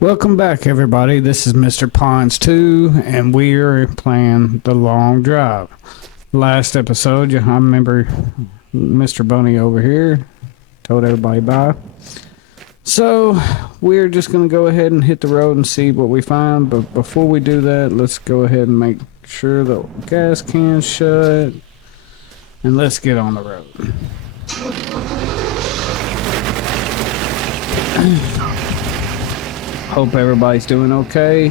Welcome back, everybody. This is Mr. Ponds 2, and we're playing The Long Drive. Last episode, I remember Mr. Bunny over here told everybody bye. So, we're just going to go ahead and hit the road and see what we find. But before we do that, let's go ahead and make sure the gas can's shut. And let's get on the road. Hope everybody's doing okay.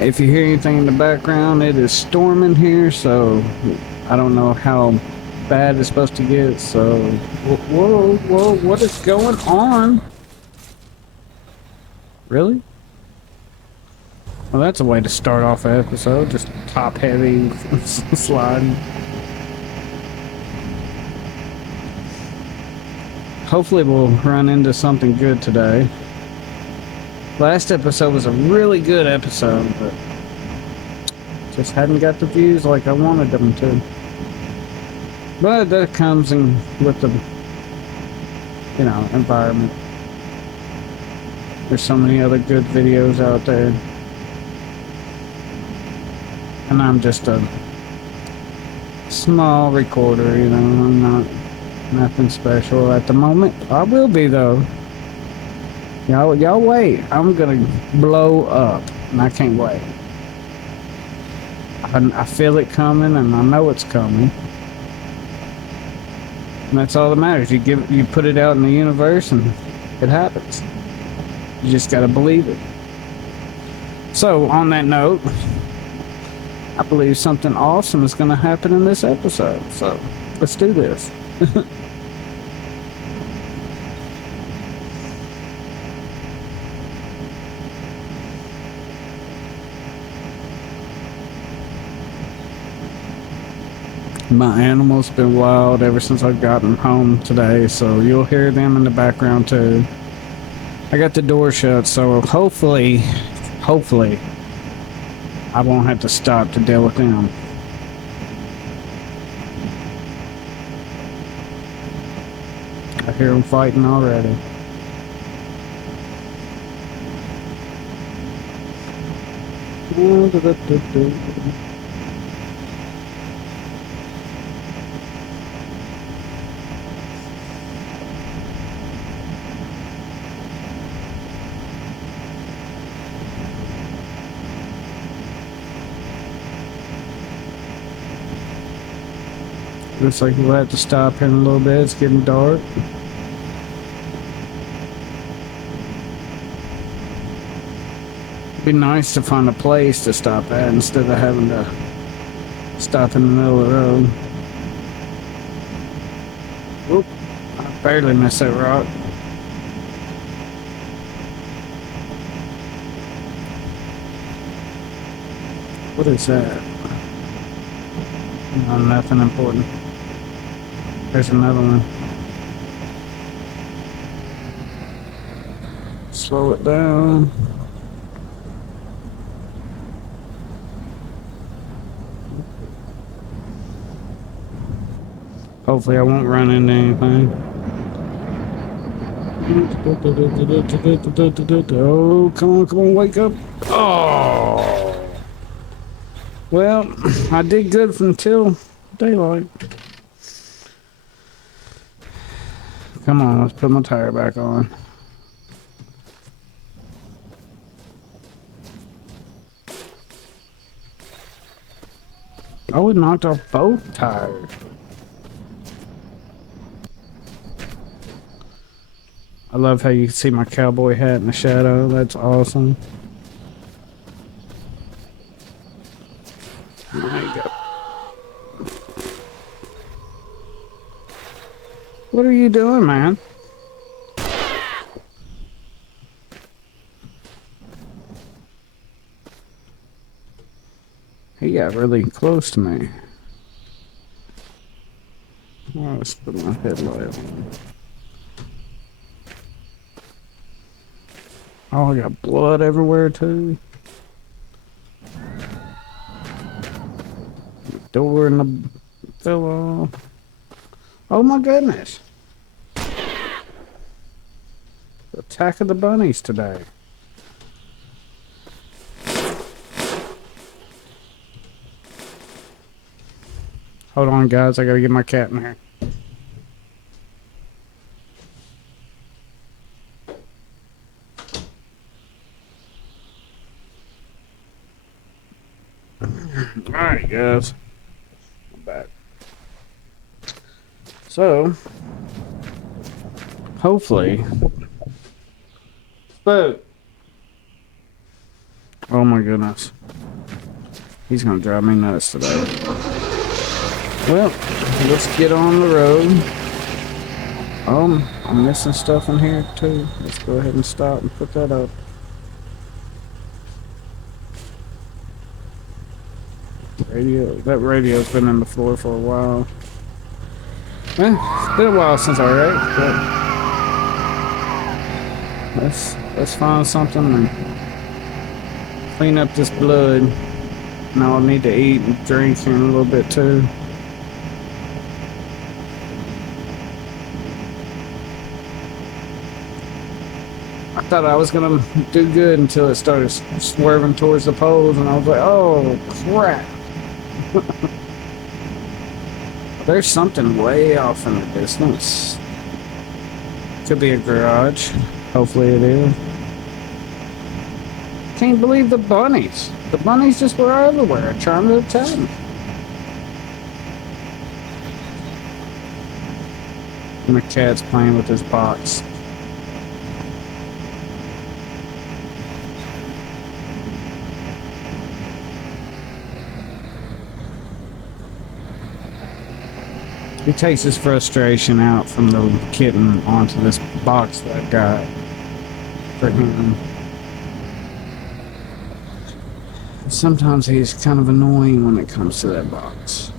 If you hear anything in the background, it is storming here, so I don't know how bad it's supposed to get. So, whoa, what is going on? Really? Well, that's a way to start off an episode, just top heavy sliding. Hopefully we'll run into something good today. Last episode was a really good episode, but just hadn't got the views like I wanted them to. But that comes in with the, environment. There's so many other good videos out there. And I'm just a small recorder, I'm not nothing special at the moment. I will be though. Y'all wait. I'm gonna blow up, and I can't wait. I feel it coming, and I know it's coming. And that's all that matters. You put it out in the universe, and it happens. You just gotta believe it. So, on that note, I believe something awesome is gonna happen in this episode. So, let's do this. My animals been wild ever since I've gotten home today, so you'll hear them in the background too. I got the door shut, so hopefully, I won't have to stop to deal with them. I hear them fighting already. Looks like we'll have to stop here in a little bit. It's getting dark. It'd be nice to find a place to stop at instead of having to stop in the middle of the road. Oop, I barely missed that rock. What is that? No, nothing important. There's another one. Slow it down. Hopefully I won't run into anything. Oh, come on, wake up. Oh. Well, I did good until daylight. Come on, let's put my tire back on. Oh, it knocked off both tires. I love how you can see my cowboy hat in the shadow. That's awesome. There you go. What are you doing, man? He got really close to me. Oh, let's put my headlight on. Oh, I got blood everywhere too. The door and the fell off. Oh my goodness. Attack of the bunnies today. Hold on, guys. I gotta get my cat in here. Alright, guys. I'm back. So, hopefully. Spook! Oh my goodness. He's gonna drive me nuts today. Well, let's get on the road. I'm missing stuff in here too. Let's go ahead and stop and put that up. Radio. That radio's been in the floor for a while. Well, it's been a while since I wrecked, but let's find something and clean up this blood. Now I'll need to eat and drink in a little bit too. I thought I was gonna do good until it started swerving towards the poles, and I was like, "Oh crap!" There's something way off in the distance. Could be a garage. Hopefully it is. Can't believe the bunnies. The bunnies just were everywhere trying to attack me. And the cat's playing with his box. He takes his frustration out from the kitten onto this box that I got for him. Sometimes he's kind of annoying when it comes to that box.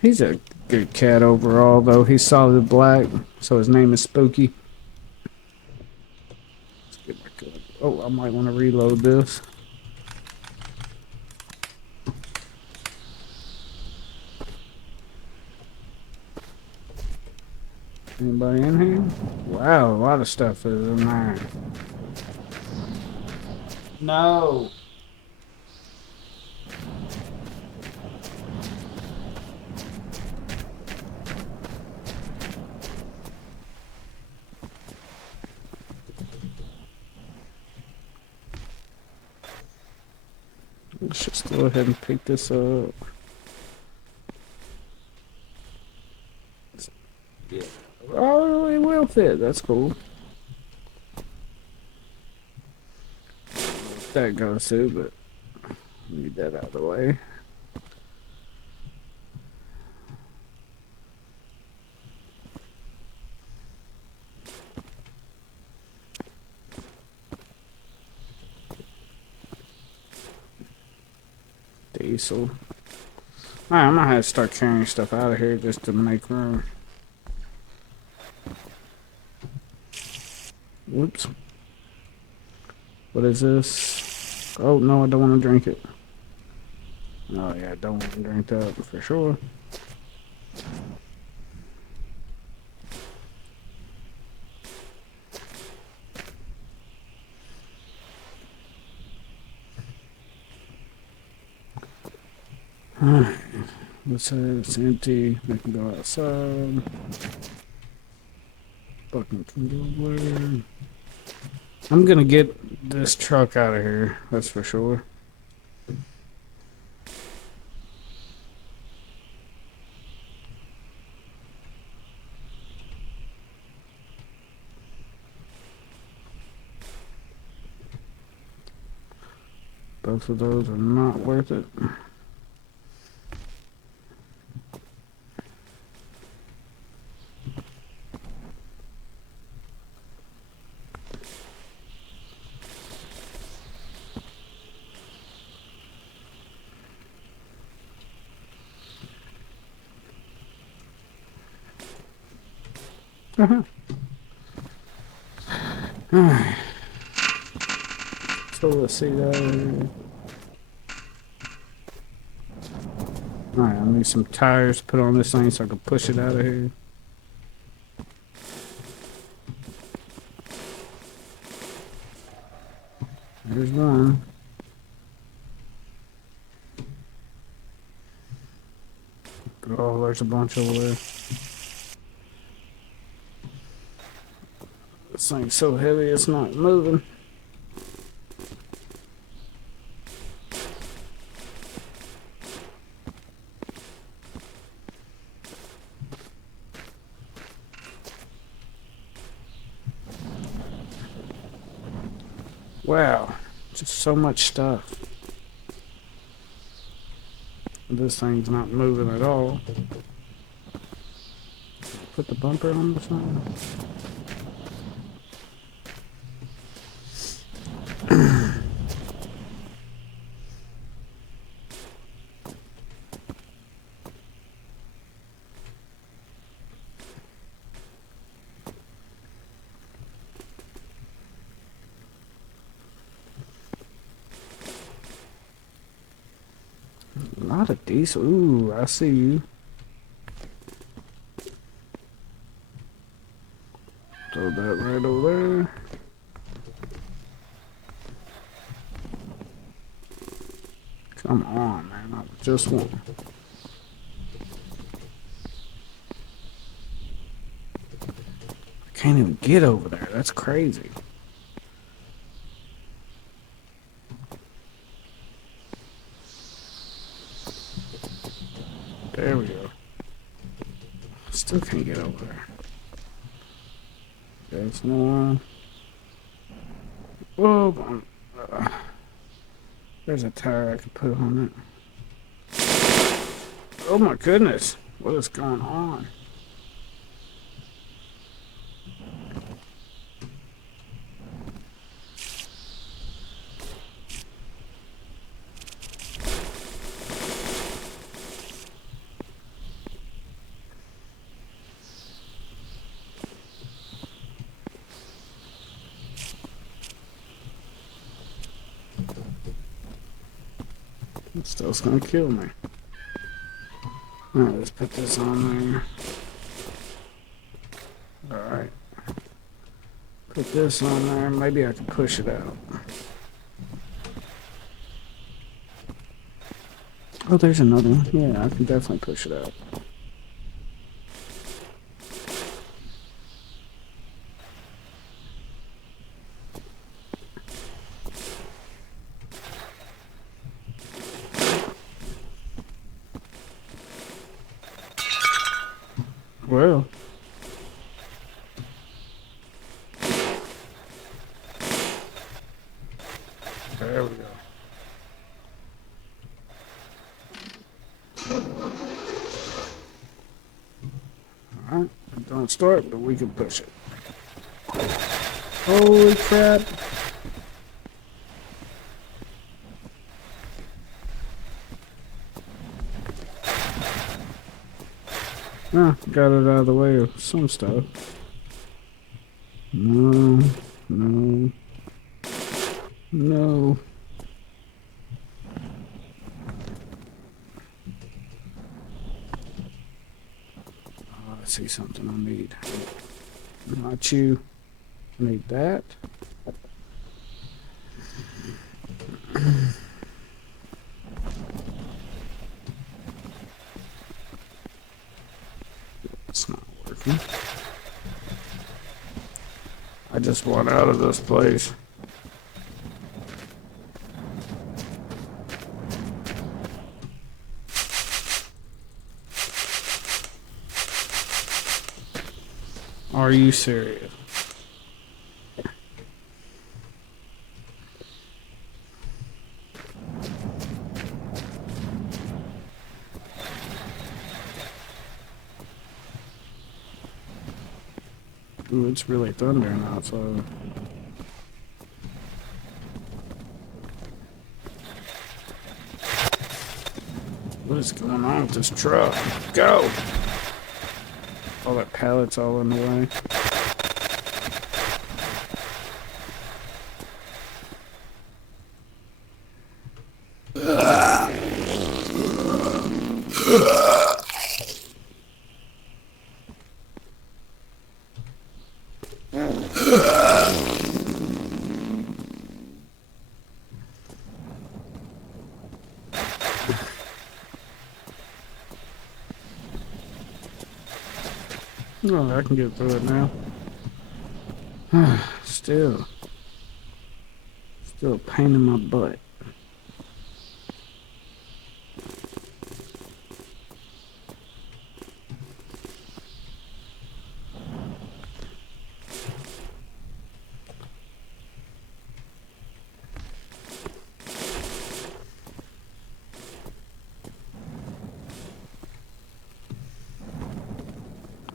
He's a good cat overall, though. He's solid black, so his name is Spooky. Oh, I might want to reload this. Anybody in here? Wow, a lot of stuff is in there. No. Let's just go ahead and pick this up. Yeah. Oh, it will fit. That's cool. That goes too, but need that out of the way. Diesel. Alright, I'm gonna have to start carrying stuff out of here just to make room. Whoops. What is this? Oh, no, I don't want to drink it. Oh, yeah, I don't want to drink that for sure. Alright. Let's say it's empty. We can go outside. Bucket can go away. I'm gonna get this truck out of here, that's for sure. Both of those are not worth it. Alright. So let's see that. Alright, I need some tires to put on this thing so I can push it out of here. There's one. Oh, there's a bunch over there. This thing's so heavy it's not moving. Wow, just so much stuff. This thing's not moving at all. Put the bumper on this one. A lot of diesel. Ooh, I see you. Throw that right over there. Come on, man. I just want. I can't even get over there. That's crazy. There we go. Still can't get over there. There's more. Whoa. There's a tire I could put on it. Oh my goodness. What is going on? This stuff's gonna kill me. Alright, let's put this on there. Alright. Put this on there. Maybe I can push it out. Oh, there's another one. Yeah, I can definitely push it out. Well. There we go. Alright, don't start, but we can push it. Holy crap. Ah, got it out of the way of some stuff. No, no, no. Oh, I see something I need. Not you. I need that. It's not working. I just want out of this place. Are you serious? Ooh, it's really thundering outside. What is going on with this truck? Go! All that pallets all in the way. Oh, I can get through it now. Still a pain in my butt.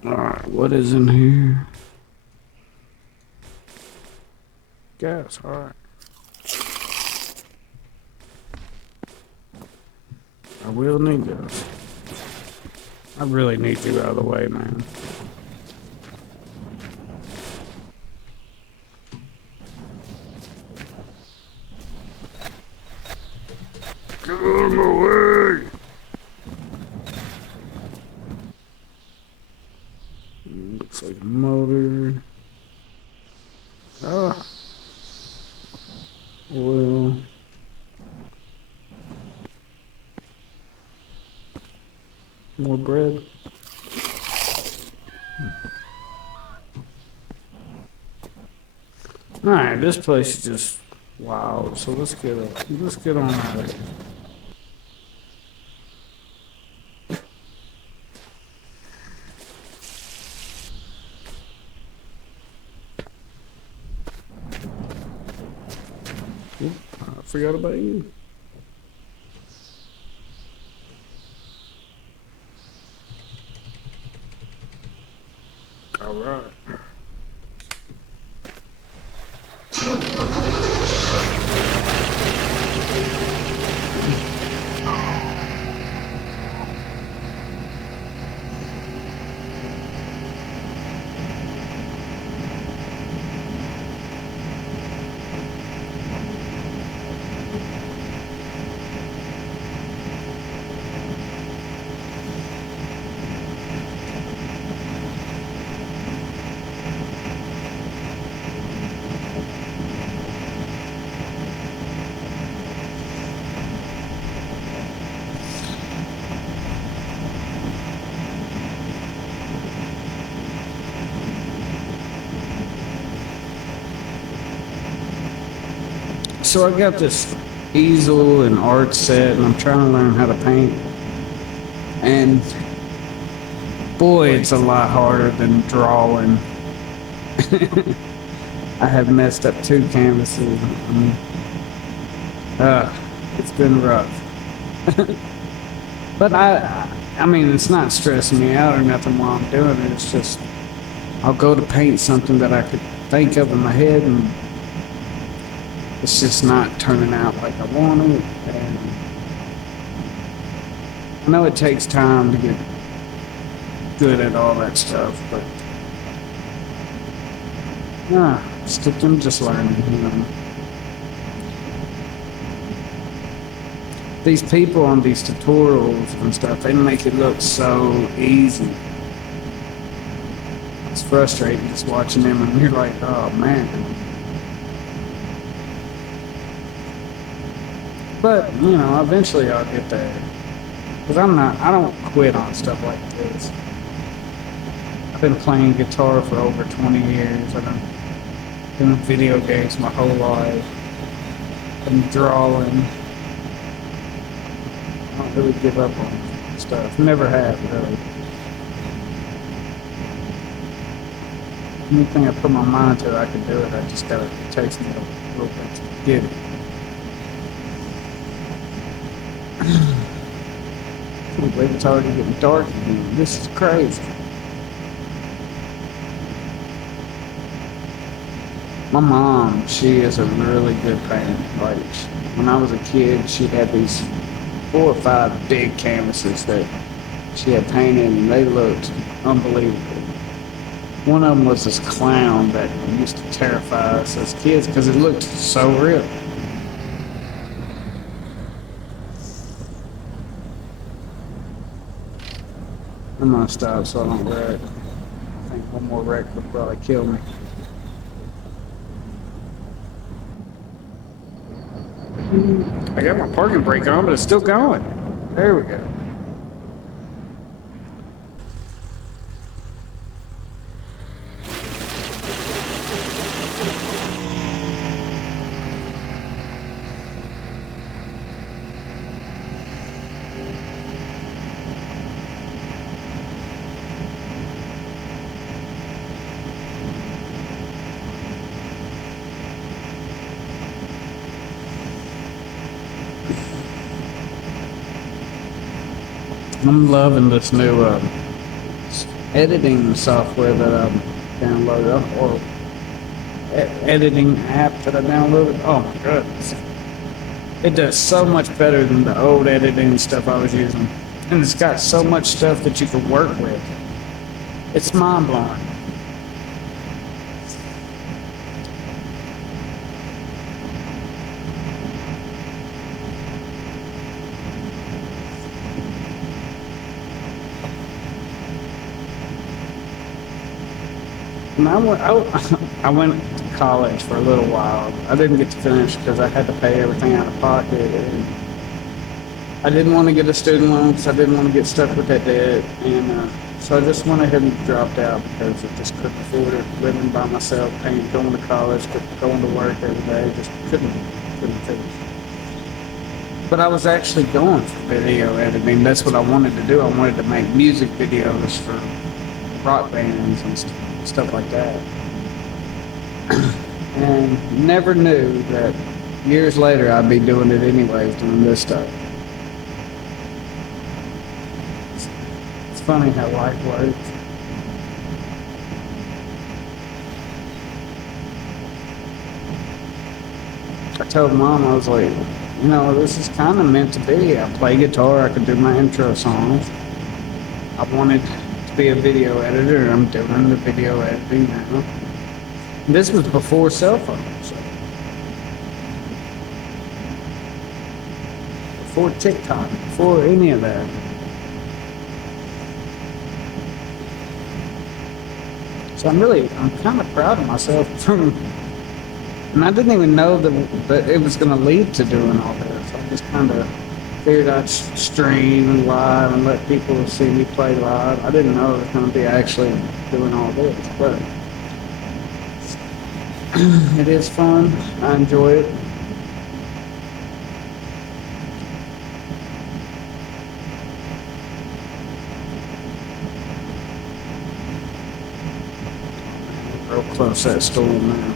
Alright, what is in here? Gas, alright. I will need this. I really need you out of the way, man. Get out of my way! Looks like a motor. Ah. Oil. More bread. Alright, this place is just wow. So let's get on out of here. Oop, I forgot about you. All right. So I got this easel and art set, and I'm trying to learn how to paint. And boy, it's a lot harder than drawing. I have messed up 2 canvases. It's been rough. But I mean, it's not stressing me out or nothing while I'm doing it. It's just I'll go to paint something that I could think of in my head, and it's just not turning out like I want it. And I know it takes time to get good at all that stuff, but I'm just learning, you know. These people on these tutorials and stuff, they make it look so easy. It's frustrating just watching them, and you're like, oh man. But, you know, eventually I'll get there. Because I don't quit on stuff like this. I've been playing guitar for over 20 years. I've been doing video games my whole life. I've been drawing. I don't really give up on stuff. Never have, really. Anything I put my mind to, I can do it. It takes me a little bit to get it. I can't believe it's already getting dark again. This is crazy. My mom, she is a really good painter. Like, when I was a kid, she had these 4 or 5 big canvases that she had painted, and they looked unbelievable. One of them was this clown that used to terrify us as kids because it looked so real. I'm gonna stop so I don't wreck. I think one more wreck would probably kill me. I got my parking brake on, but it's still going. There we go. I'm loving this new editing software that I've downloaded, or editing app that I downloaded. Oh my goodness. It does so much better than the old editing stuff I was using. And it's got so much stuff that you can work with. It's mind blowing. And I went to college for a little while. I didn't get to finish because I had to pay everything out of pocket. And I didn't want to get a student loan because I didn't want to get stuck with that debt. And so I just went ahead and dropped out because I just couldn't afford it, living by myself, going to college, going to work every day, just couldn't finish. But I was actually going for video editing. That's what I wanted to do. I wanted to make music videos for rock bands and stuff like that. And never knew that years later I'd be doing it anyways, doing this stuff. It's funny how life works. I told Mom, I was like, you know, this is kind of meant to be. I play guitar, I could do my intro songs. I wanted to be a video editor, and I'm doing the video editing now. This was before cell phones. Before TikTok, before any of that. So I'm kind of proud of myself from, and I didn't even know that it was going to lead to doing all this. I just kind of figured I'd stream live and let people see me play live. I didn't know it was going to be actually doing all this, but it is fun. I enjoy it. Real close to that storm now.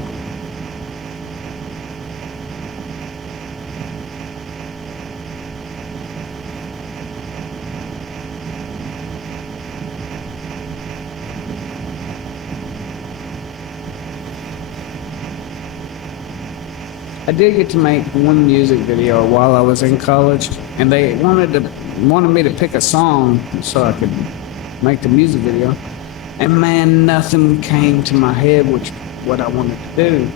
I did get to make one music video while I was in college, and they wanted me to pick a song so I could make the music video. And man, nothing came to my head what I wanted to do.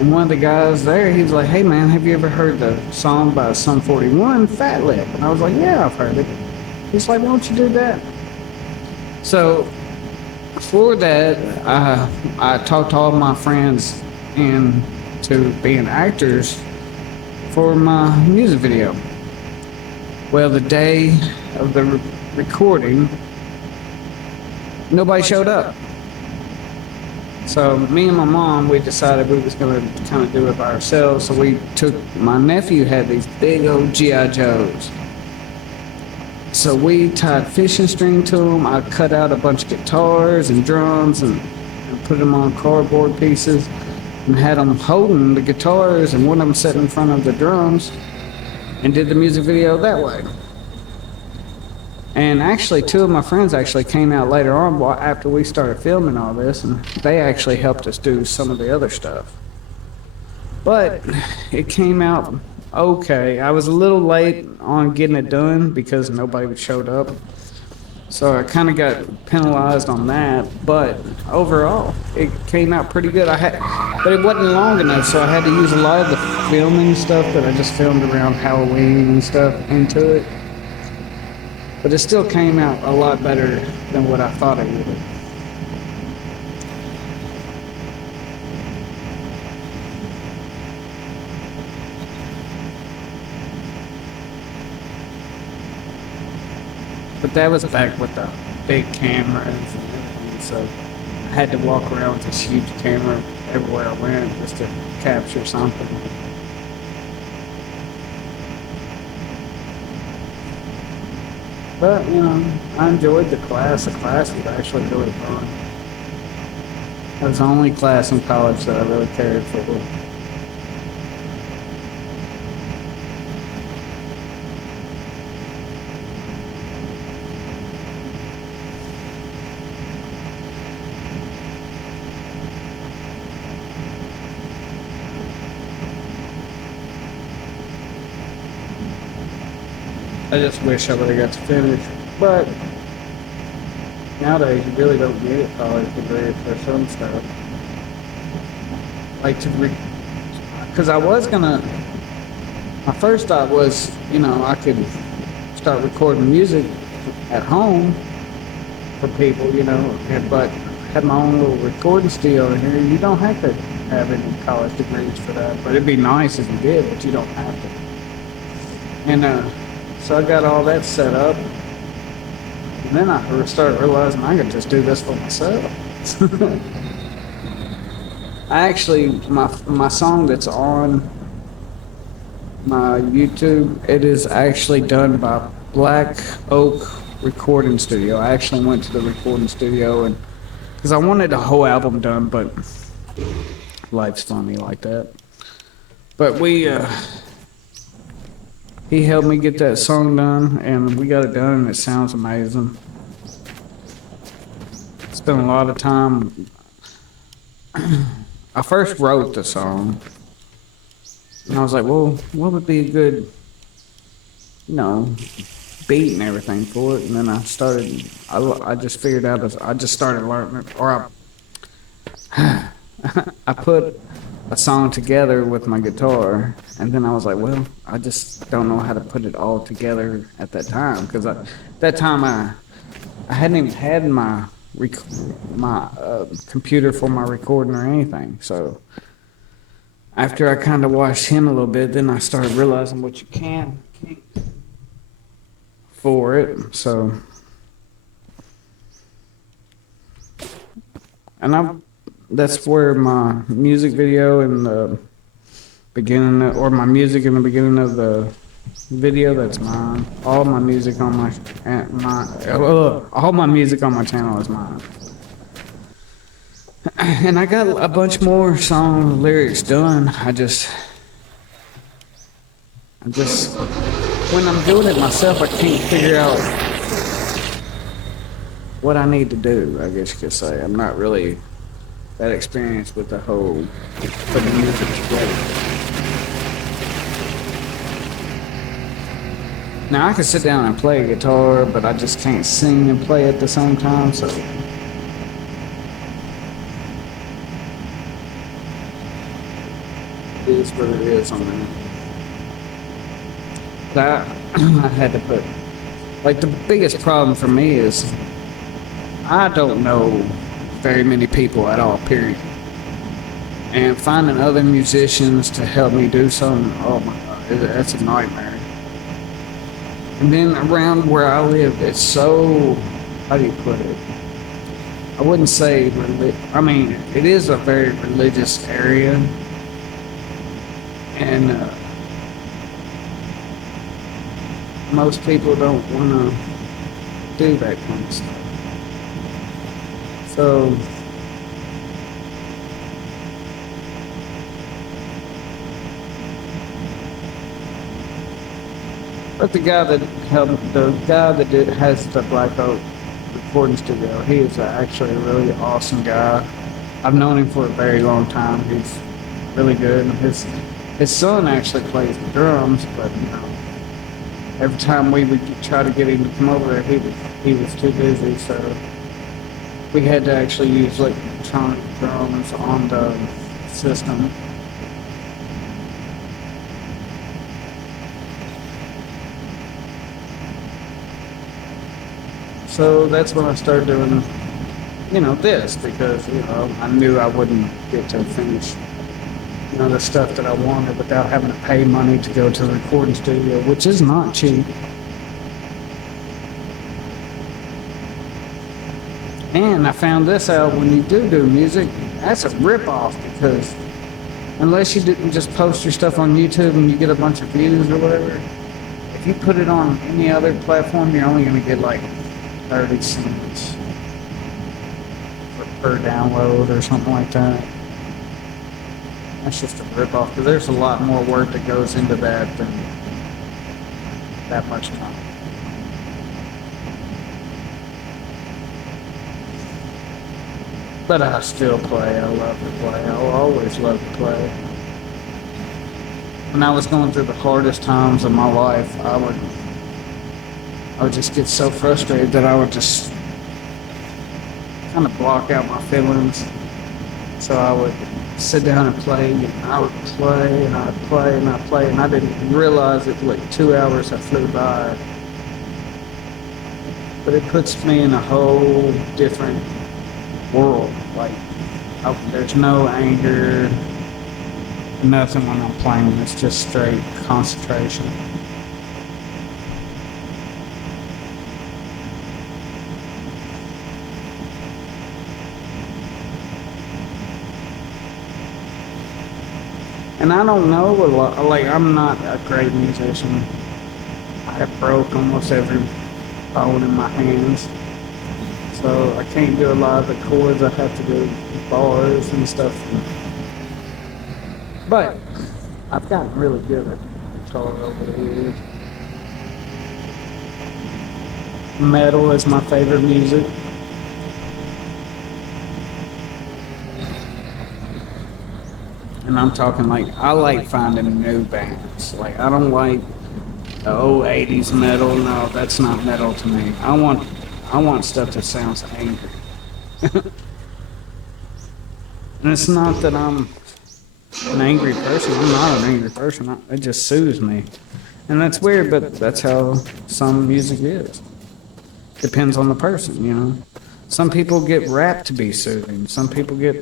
And one of the guys there, he was like, "Hey man, have you ever heard the song by Sum 41, Fat Lip?" And I was like, "Yeah, I've heard it." He's like, "Why don't you do that?" So for that, I talked to all my friends into being actors for my music video. Well, the day of the recording, nobody showed up. So me and my mom, we decided we was going to kind of do it by ourselves. So my nephew had these big old G.I. Joes. So we tied fishing string to them. I cut out a bunch of guitars and drums and put them on cardboard pieces and had them holding the guitars, and one of them sat in front of the drums, and did the music video that way. And actually, two of my friends actually came out later on after we started filming all this, and they actually helped us do some of the other stuff. But it came out okay. I was a little late on getting it done because nobody showed up. So I kind of got penalized on that, but overall, it came out pretty good. But it wasn't long enough, so I had to use a lot of the filming stuff that I just filmed around Halloween and stuff into it. But it still came out a lot better than what I thought it would. But that was back with the big cameras and everything, so I had to walk around with this huge camera everywhere I went just to capture something. But, you know, I enjoyed the class. The class was actually really fun. It was the only class in college that I really cared for. I just wish I would have got to finish. But nowadays, you really don't need a college degree for some stuff. Like because I was gonna. My first thought was, I could start recording music at home for people, but had my own little recording studio in here. You don't have to have any college degrees for that, but it'd be nice if you did, but you don't have to. And so I got all that set up, and then I started realizing I could just do this for myself. I actually, my song that's on my YouTube, it is actually done by Black Oak Recording Studio. I actually went to the recording studio and because I wanted a whole album done, but life's funny like that. But he helped me get that song done, and we got it done, and it sounds amazing. Spent a lot of time. I first wrote the song, and I was like, well, what would be a good, beat and everything for it? And then I just figured out, I just started learning, or I put a song together with my guitar, and then I was like, well, I just don't know how to put it all together at that time, because that time I hadn't even had my computer for my recording or anything. So after I kind of watched him a little bit, then I started realizing what you can for it. So, and that's where my music video in the beginning, or my music in the beginning of the video, that's mine. All my music on all my music on my channel is mine. And I got a bunch more song lyrics done. I just when I'm doing it myself, I can't figure out what I need to do, I guess you could say. I'm not really that experienced with the whole putting music together. Now I can sit down and play guitar, but I just can't sing and play at the same time, so it is what it is on that. But I had to put, like, the biggest problem for me is I don't know very many people at all, period. And finding other musicians to help me do something, oh my God, that's a nightmare. And then around where I live, it's so, how do you put it? I wouldn't say, it is a very religious area. And most people don't want to do that kind of stuff. So, but the guy that has the Black Oak Recording Studio, he is actually a really awesome guy. I've known him for a very long time. He's really good. His son actually plays the drums, but every time we would try to get him to come over there, he was too busy, so we had to actually use electronic drums on the system. So that's when I started doing, this, because, I knew I wouldn't get to finish, the stuff that I wanted without having to pay money to go to the recording studio, which is not cheap. And I found this out, when you do music, that's a rip-off, because unless you didn't just post your stuff on YouTube and you get a bunch of views or whatever, if you put it on any other platform, you're only going to get 30 cents per download or something like that. That's just a rip-off, because there's a lot more work that goes into that than that much time. But I still play. I love to play. I'll always love to play. When I was going through the hardest times of my life, I would just get so frustrated that I would just kind of block out my feelings. So I would sit down and play, and I would play, and I'd play, and I'd play, and I didn't realize it like 2 hours that flew by. But it puts me in a whole different world. Like, there's no anger, nothing when I'm playing. It's just straight concentration. And I don't know a lot, like, I'm not a great musician. I have broke almost every bone in my hands. So I can't do a lot of the chords. I have to do bars and stuff. But I've gotten really good at guitar over the years. Metal is my favorite music. And I'm talking like, I like finding new bands. Like, I don't like the old 80s metal. No, that's not metal to me. I want stuff that sounds angry. And it's not that I'm an angry person. I'm not an angry person. It just soothes me. And that's weird, but that's how some music is. Depends on the person, you know. Some people get rap to be soothing. Some people get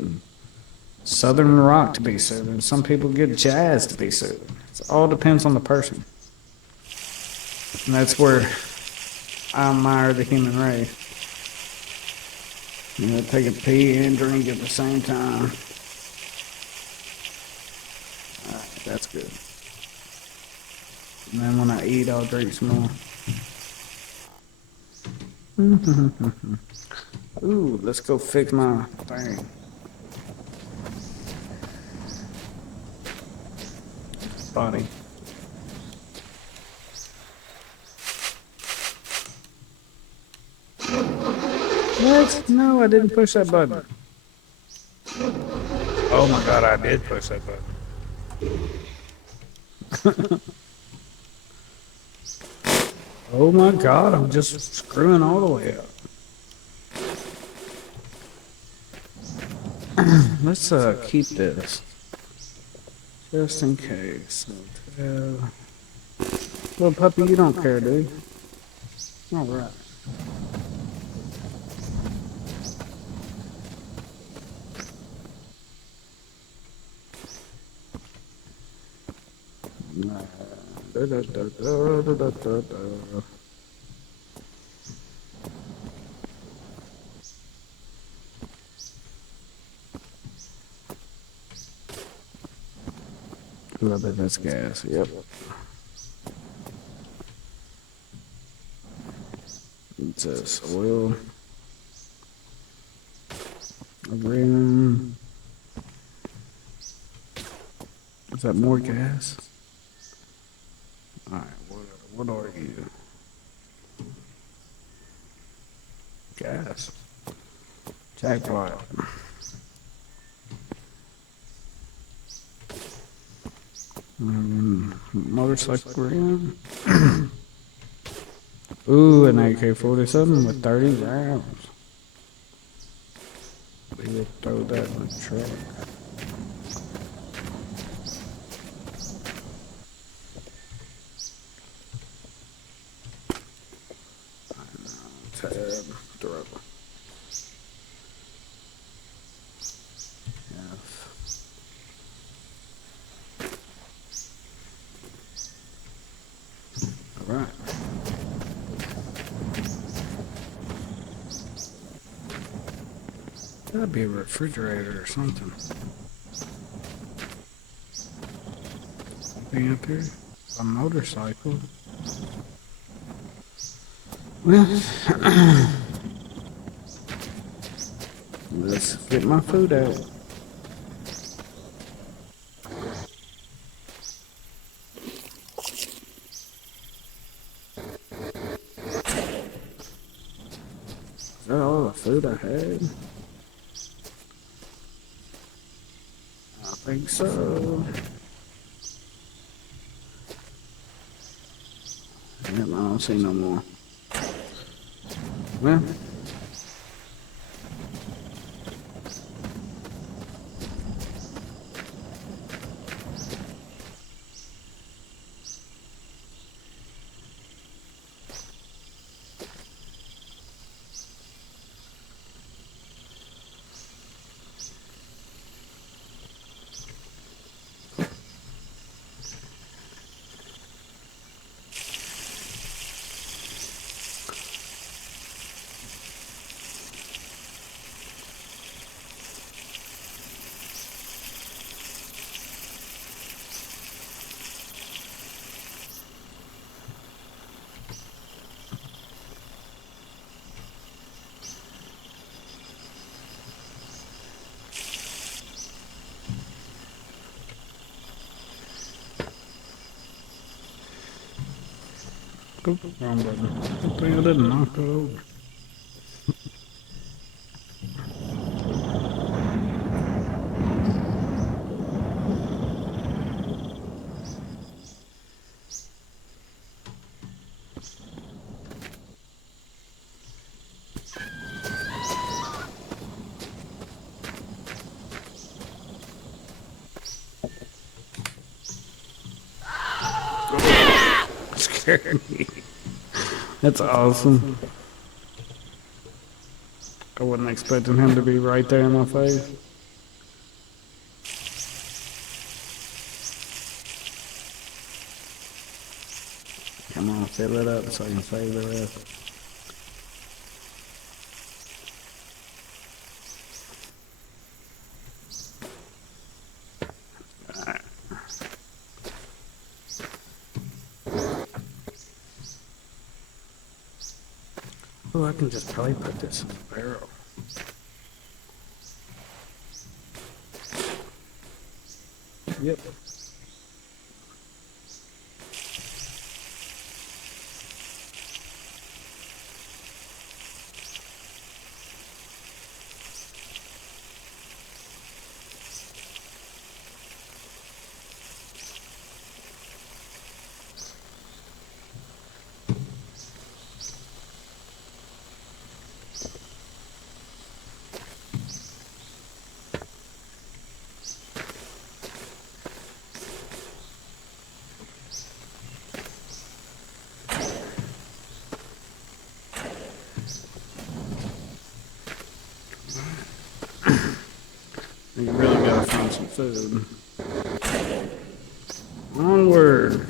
southern rock to be soothing. Some people get jazz to be soothing. It all depends on the person. And that's where I admire the human race. You know, take a pee and drink at the same time. Alright, that's good. And then when I eat, I'll drink some more. Ooh, let's go fix my thing. Body. What? No, I didn't push that button. Oh my god, I did push that button. Oh my god, I'm just screwing all the way up. Let's keep this. Just in case. Little puppy, you don't care, do you? Alright. A little bit less gas, yep. It says oil. Rim. Is that more gas? Alright, what are you? Gas. Jackpot. Motorcycle rim. Ooh, an AK-47 with 30 rounds. We will throw that in the truck. Tab, throw. Alright. That'd be a refrigerator or something. Anything up here? A motorcycle. Well, let's get my food out. Is that all the food I had? I think so. Yep, I don't see no more. Well, oop, wrong button. Hopefully I didn't knock it over. Scared me. That's awesome. I wasn't expecting him to be right there in my face. Come on, fill it up so I can save the rest. Oh, I can just probably put this in the barrel. Yep. You really gotta find some food. Onward.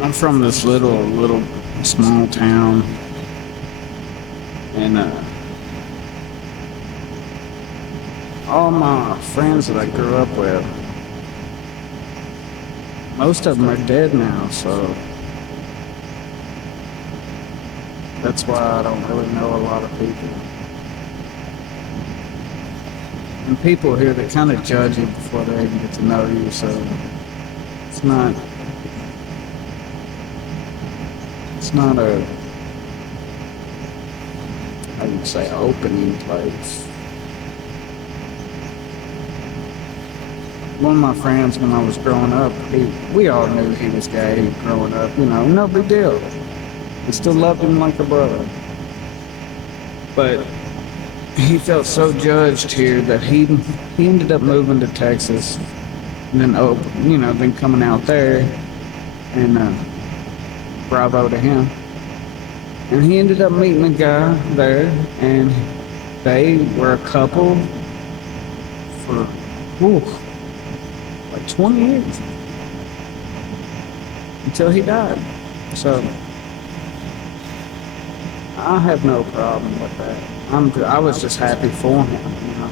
I'm from this little small town, and all my friends that I grew up with, most of them are dead now, so that's why I don't really know a lot of people. And people here, they kind of judge you before they even get to know you, so it's not a, I would say, opening place. One of my friends, when I was growing up, we all knew he was gay growing up, no big deal. We still loved him like a brother. But he felt so judged here that he ended up moving to Texas, and then then coming out there, and bravo to him. And he ended up meeting a guy there, and they were a couple for like 20 years until he died. So I have no problem with that. I was just happy for him, you know.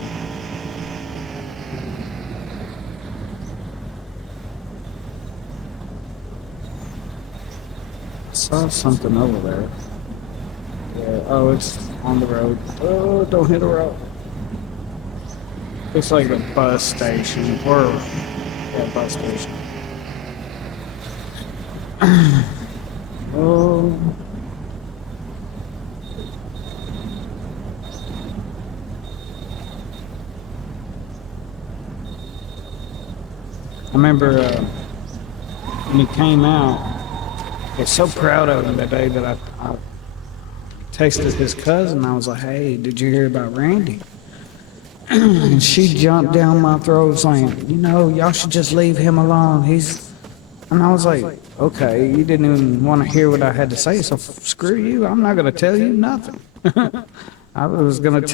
I saw something over there. Yeah. Oh, it's on the road. Oh, don't hit a road. It's like a bus station, or yeah, bus station. Oh. I remember when he came out, I was so proud of him that day that I texted his cousin. I was like, "Hey, did you hear about Randy?" And she jumped down my throat saying, y'all should just leave him alone. And I was like, okay, you didn't even want to hear what I had to say, so screw you. I'm not going to tell you nothing. I was going to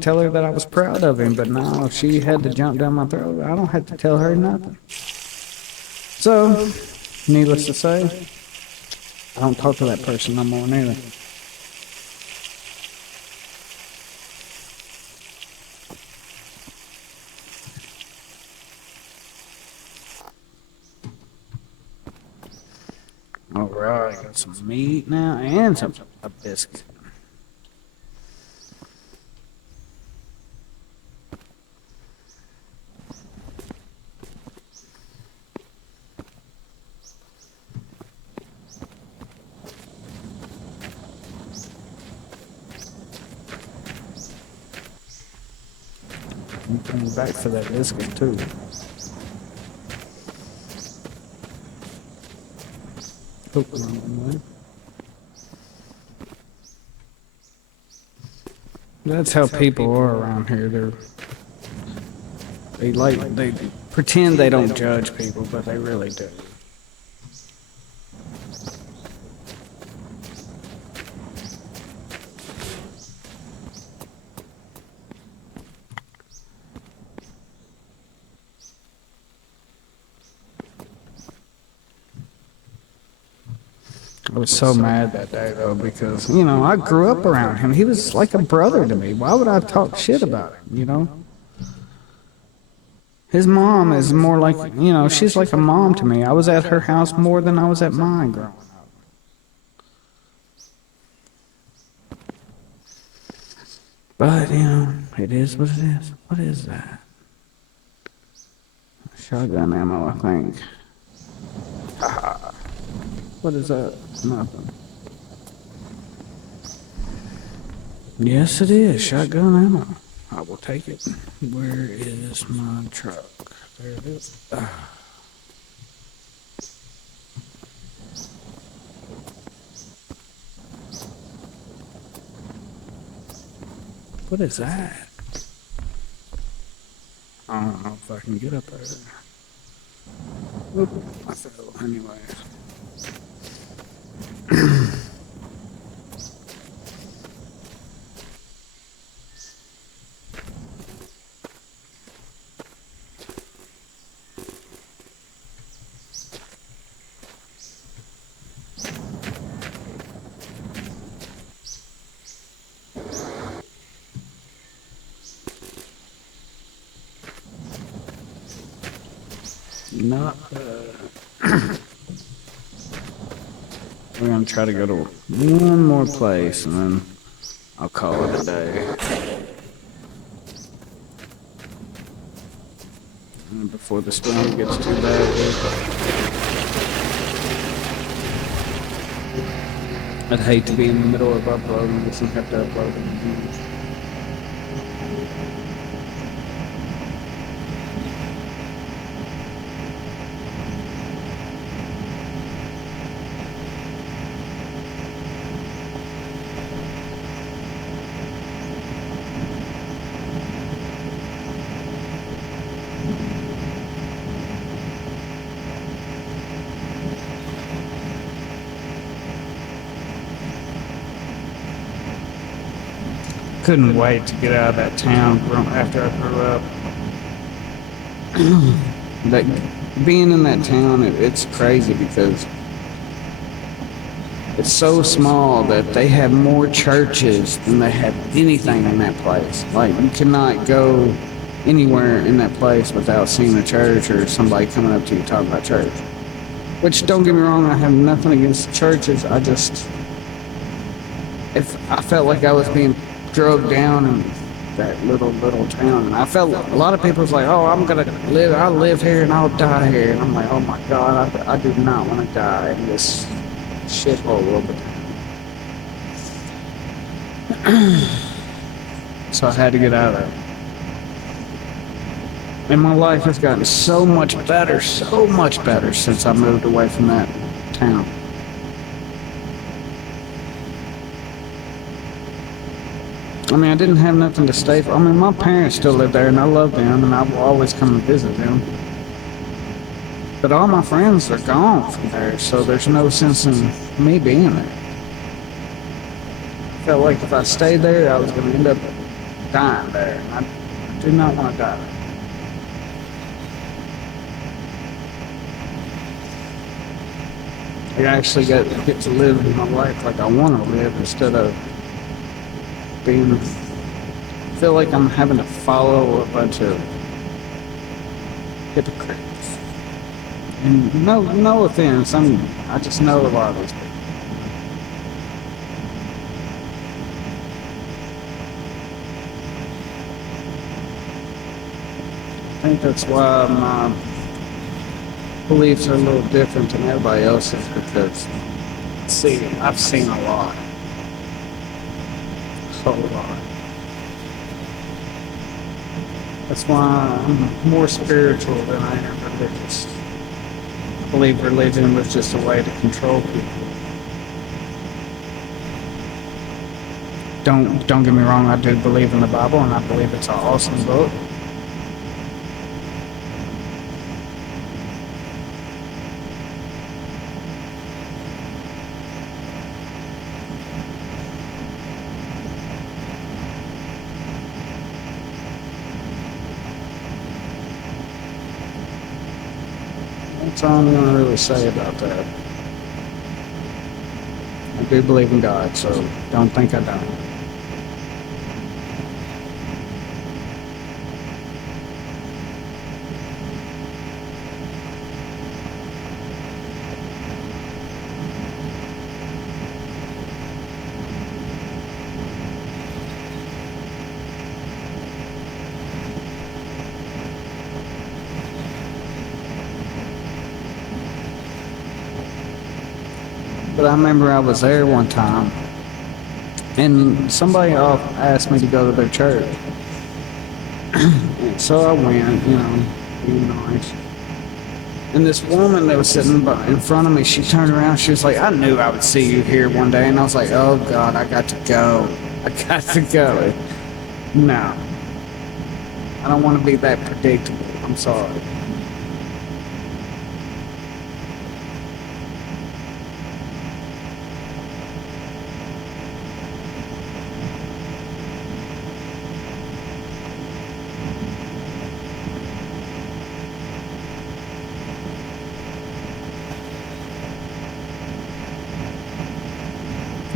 tell her that I was proud of him, but no, if she had to jump down my throat, I don't have to tell her nothing. So, needless to say, I don't talk to that person no more neither. All right, got some meat now and a biscuit. I'm coming back for that biscuit too. That's how people are around here. They pretend they don't judge people, but they really do. I was so mad that day though because I grew up around him. He was like a brother to me. Why would I talk shit about him? His mom is more like she's like a mom to me. I was at her house more than I was at mine growing up. But it is what it is. What is that? Shotgun ammo, I think. What is that? Nothing. Yes, it is. Shotgun ammo. I will take it. Where is my truck? There it is. What is that? I don't know if I can get up there. Oop, I fell anyway. Not we're gonna try to go to one more place and then I'll call it a day. And before the storm gets too bad. I'd hate to be in the middle of uploading this and have to upload it. Couldn't wait to get out of that town after I grew up. Being in that town, it's crazy because It's so small that they have more churches than they have anything in that place. Like, you cannot go anywhere in that place without seeing a church or somebody coming up to you talking about church. Which, don't get me wrong, I have nothing against churches. If I felt like I was being drugged down in that little town, and I felt a lot of people was like, "Oh, I'll live here and I'll die here," and I'm like, "Oh my God, I do not want to die in this shithole over there." So I had to get out of there. And my life has gotten so much better since I moved away from that town. I mean, I didn't have nothing to stay for. I mean, my parents still live there, and I love them, and I will always come and visit them. But all my friends are gone from there, so there's no sense in me being there. I felt like if I stayed there, I was going to end up dying there. And I do not want to die there. I actually get to live my life like I want to live instead of feel like I'm having to follow a bunch of hypocrites. And no offense, I just know a lot of these people. I think that's why my beliefs are a little different than everybody else's, because I've seen a lot. So lot. That's why I'm more spiritual than I am religious. I believe religion was just a way to control people. Don't get me wrong, I do believe in the Bible, and I believe it's an awesome book. That's all I'm going to really say about that. I do believe in God, so don't think I don't. But I remember I was there one time, and somebody asked me to go to their church. And so I went, being nice. And this woman that was sitting in front of me, she turned around, she was like, "I knew I would see you here one day." And I was like, "Oh God, I got to go. I got to go." No. I don't want to be that predictable. I'm sorry.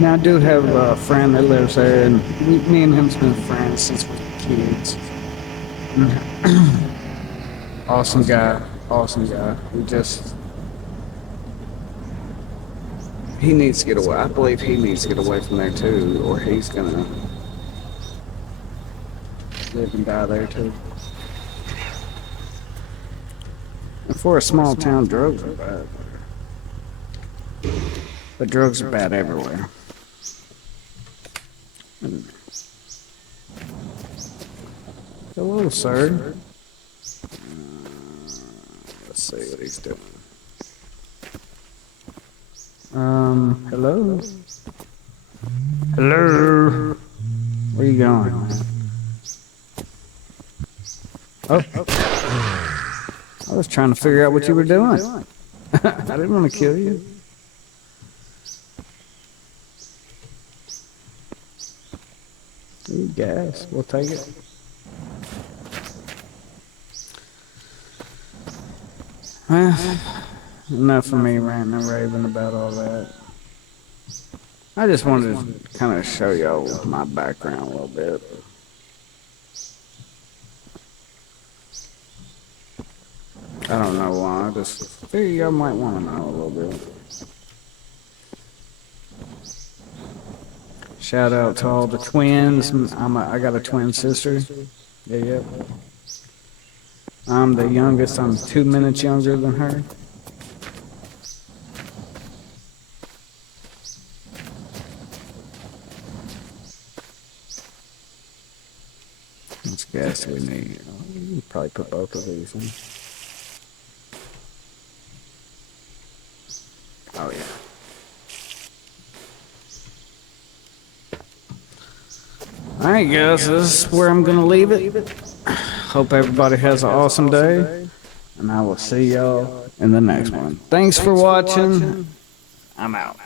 Now, I do have a friend that lives there, and me and him's been friends since we were kids. Awesome guy. He needs to get away. I believe he needs to get away from there too, or he's gonna live and die there too. And for a small town, drugs are bad. But drugs are bad everywhere. Hello, sir. Let's see what he's doing. Hello? Hello? Where you going, man? Oh. I was trying to figure out what you were doing. I didn't want to kill you. Ooh, gas. We'll take it. Well, enough of me ranting and raving about all that. I just wanted to kind of show y'all my background a little bit. I don't know why. I just figure y'all might want to know a little bit. Shout out to all the twins. I got a twin sister. Yeah. I'm the youngest. I'm 2 minutes younger than her. How much gas do we need? Probably put both of these in. Oh yeah. Alright guys, this is where I'm gonna leave it. Hope everybody has an awesome day. And I will see y'all in the next one. Thanks for watching. I'm out.